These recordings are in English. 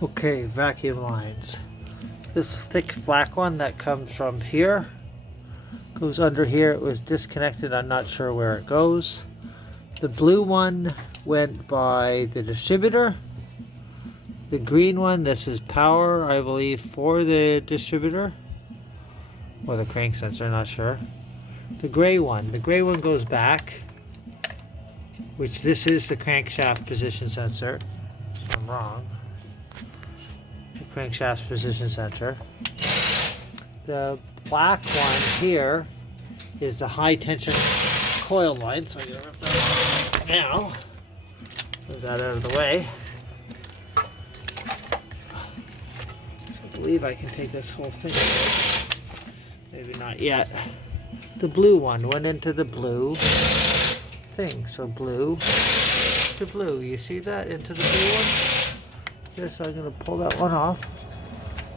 Okay, vacuum lines. This thick black one that comes from here goes under here. It was disconnected. I'm not sure where it goes. The blue one went by the distributor. The green one, this is power, I believe, for the distributor. Or the crank sensor, not sure. The gray one goes back, which this is the crankshaft position sensor. If I'm wrong. The crankshaft position sensor. The black one here is the high tension coil line, so I'm gonna rip that out now. Move that out of the way. I believe I can take this whole thing. Maybe not yet. The blue one went into the blue thing. So blue to blue. You see that into the blue one? Okay, so I'm going to pull that one off.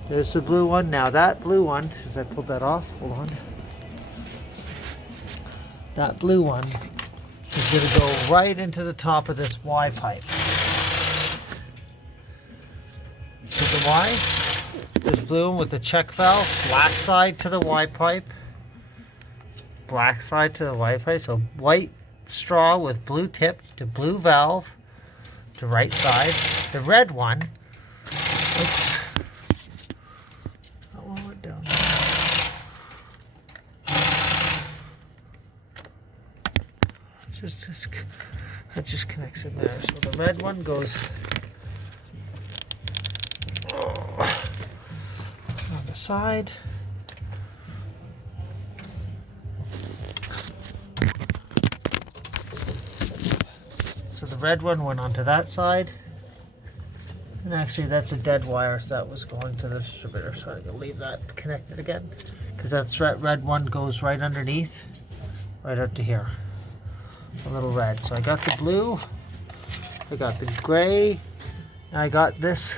There's the blue one. Now that blue one, since I pulled that off, hold on. That blue one is going to go right into the top of this Y pipe. See the Y? This blue one with the check valve, black side to the Y pipe. Black side to the Y pipe. So white straw with blue tip to blue valve to right side. The red one, oops, that one went down. That just connects in there. So the red one goes on the side. So the red one went onto that side. And actually that's a dead wire, so that was going to the distributor. So I'm going to leave that connected again. Because that red one goes right underneath, right up to here. A little red. So I got the blue, I got the gray, and I got this,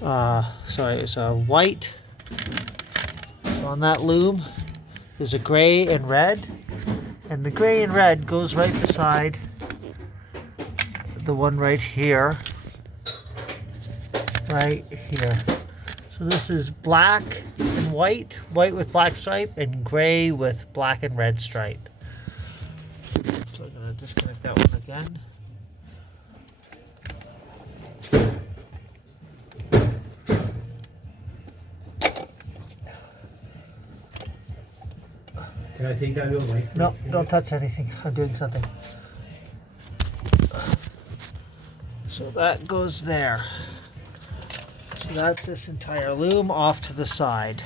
it's a white. So on that loom, there's a gray and red. And the gray and red goes right beside the one right here. Right here. So this is black and white, white with black stripe, and gray with black and red stripe. So I'm going to disconnect that one again. Can I take that away? No, don't touch anything. I'm doing something. So that goes there. So that's this entire loom off to the side.